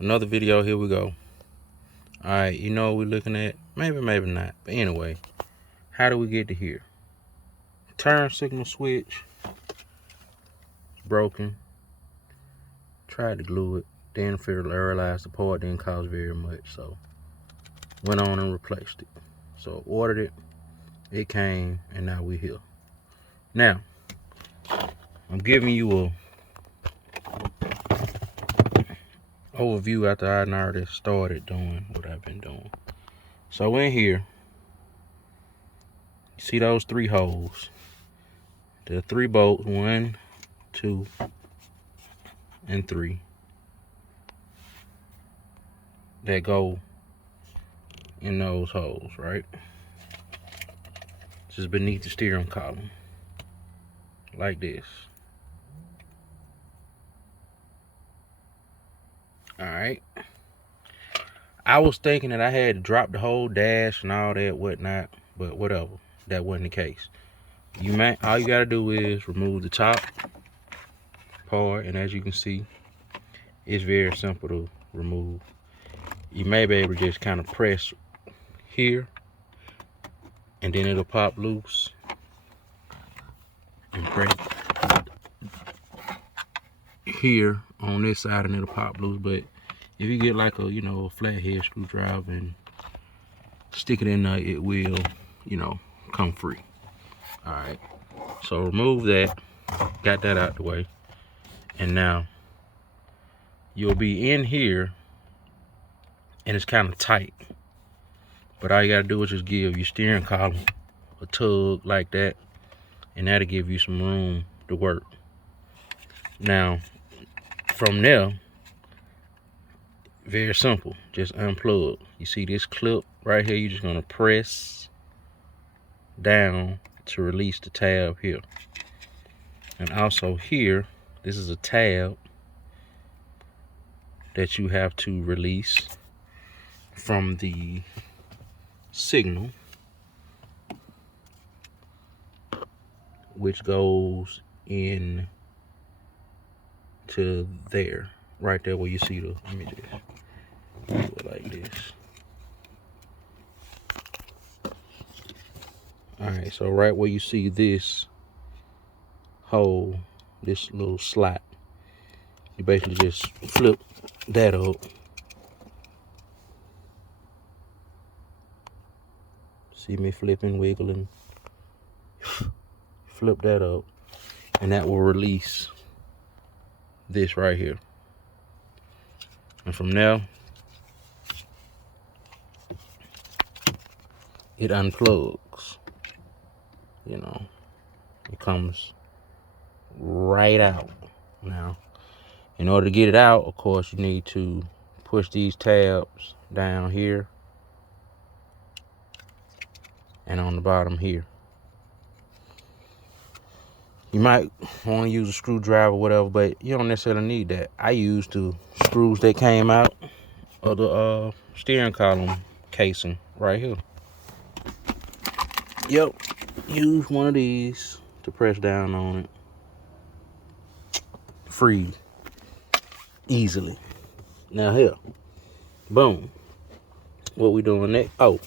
Another video, here we go. Alright, you know what we're looking at? Maybe not. But anyway, how do we get to here? Turn signal switch, broken. Tried to glue it. Then realized the part didn't cost very much, so went on and replaced it. So ordered it, it came, and now we're here. Now, I'm giving you a overview after I already started doing what I've been doing. So in here, you see those 3 holes. There are 3 bolts, 1, 2, and 3, that go in those holes, right? Just beneath the steering column, like this. Alright. I was thinking that I had to drop the whole dash and all that whatnot, but whatever. That wasn't the case. All you gotta do is remove the top part, and as you can see, it's very simple to remove. You may be able to just kind of press here, and then it'll pop loose, and press here on this side and it'll pop loose. But if you get like a flathead screwdriver and stick it in there, it will come free. All right, so remove that, got that out the way, and now you'll be in here and it's kind of tight, but all you gotta do is just give your steering column a tug like that, and that'll give you some room to work. Now from there, very simple, just unplug. You see this clip right here, you're just gonna press down to release the tab here. And also here, this is a tab that you have to release from the signal, which goes in to there, right there where you see the, let me just do it like this. All right, so right where you see this hole, this little slot, you basically just flip that up. See me flipping, wiggling. Flip that up, and that will release this right here. And from there, it unplugs. It comes right out. Now, in order to get it out, of course, you need to push these tabs down here and on the bottom here. You might want to use a screwdriver or whatever, but you don't necessarily need that. I used the screws that came out of the steering column casing right here. Yep, use one of these to press down on it. Free, easily. Now here, boom. What we doing next? Oh,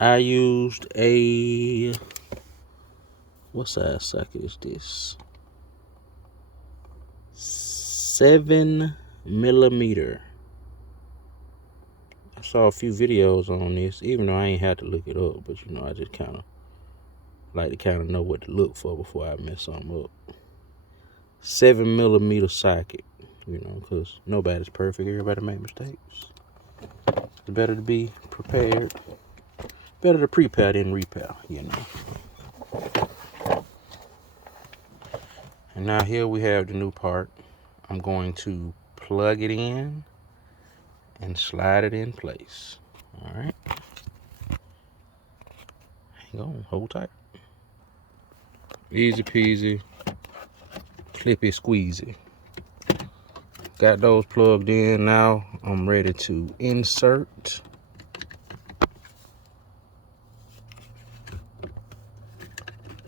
I used a, what size socket is this? 7mm. I saw a few videos on this, even though I ain't had to look it up, but I just kind of like to know what to look for before I mess something up. 7mm socket, because nobody's perfect. Everybody make mistakes. It's better to be prepared. Better to prepare than repair, And now here we have the new part. I'm going to plug it in and slide it in place. All right. Hang on, hold tight. Easy peasy, clippy squeezy. Got those plugged in. Now I'm ready to insert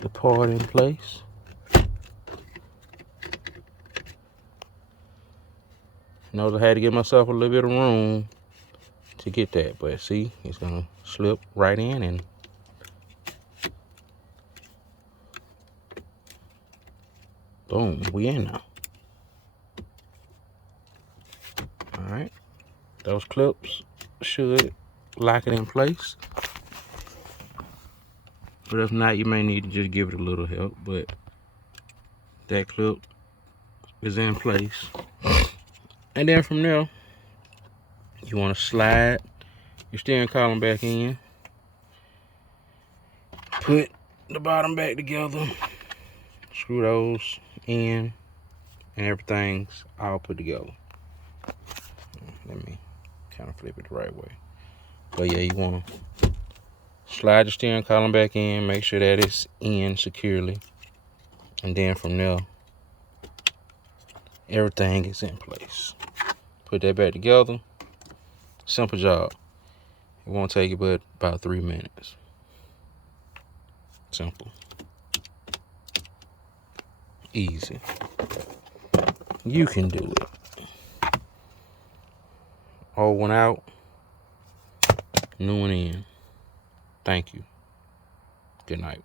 the part in place. Notice I had to give myself a little bit of room to get that, but see, it's gonna slip right in and boom, we in now. All right, those clips should lock it in place. But if not, you may need to just give it a little help, but that clip is in place. And then from there, you want to slide your steering column back in, put the bottom back together, screw those in, and everything's all put together. Let me kind of flip it the right way. But yeah, you want to slide your steering column back in, make sure that it's in securely, and then from there, everything is in place. Put that back together. Simple job. It won't take you but about 3 minutes. Simple. Easy. You can do it. Old one out, new one in. Thank you. Good night.